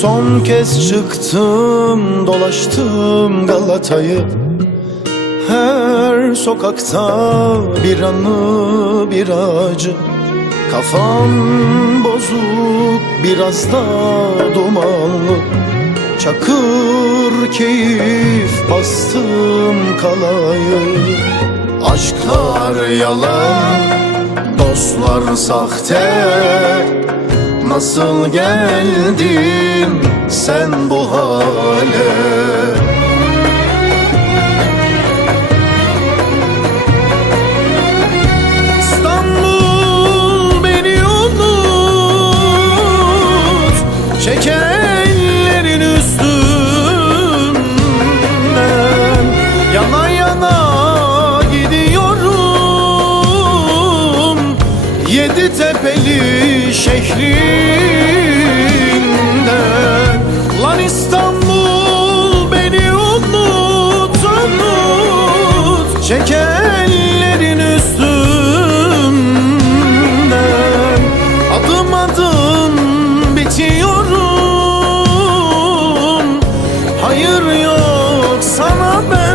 Son kez çıktım, dolaştım Galata'yı. Her sokakta bir anı, bir acı. Kafam bozuk, biraz da dumanlı. Çakır keyif bastım kalayı. Aşklar yalan, dostlar sahte. Nasıl geldin sen bu hale? İstanbul beni unut, çek ellerin üstümden. Yana yana gidiyorum yedi tepeli şehrinden. Lan İstanbul beni unut, unut, çek ellerin üstümden. Adım adım bitiyorum, hayır yok sana benden.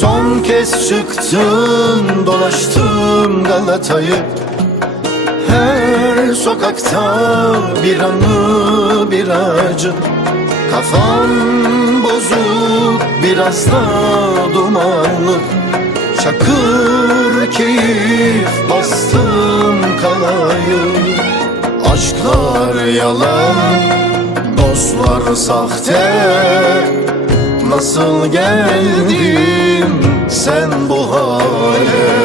Son kez çıktım, dolaştım Galata'yı. Her sokakta bir anı, bir acı. Kafam bozuk, biraz da dumanlı. Çakır keyif bastım kalayı. Aşklar yalan, dostlar sahte. Nasıl geldin sen bu hale?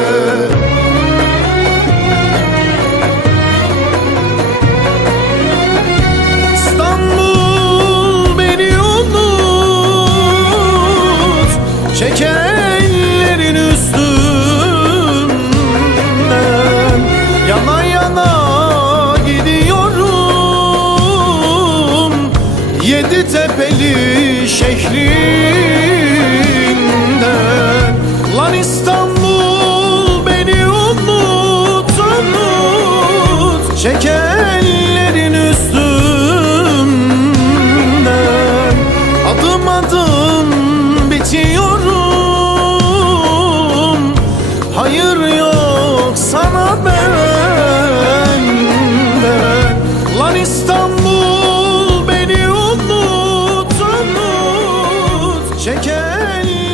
İstanbul beni unut, çek ellerin üstümden. Yana yana gidiyorum yedi tepeli şehrinden. Lan İstanbul beni unut, unut, çek ellerin üstümden. Adım adım bitiyorum, hayır yok sana benden. Lan İstanbul beni unut, unut, çek ellerin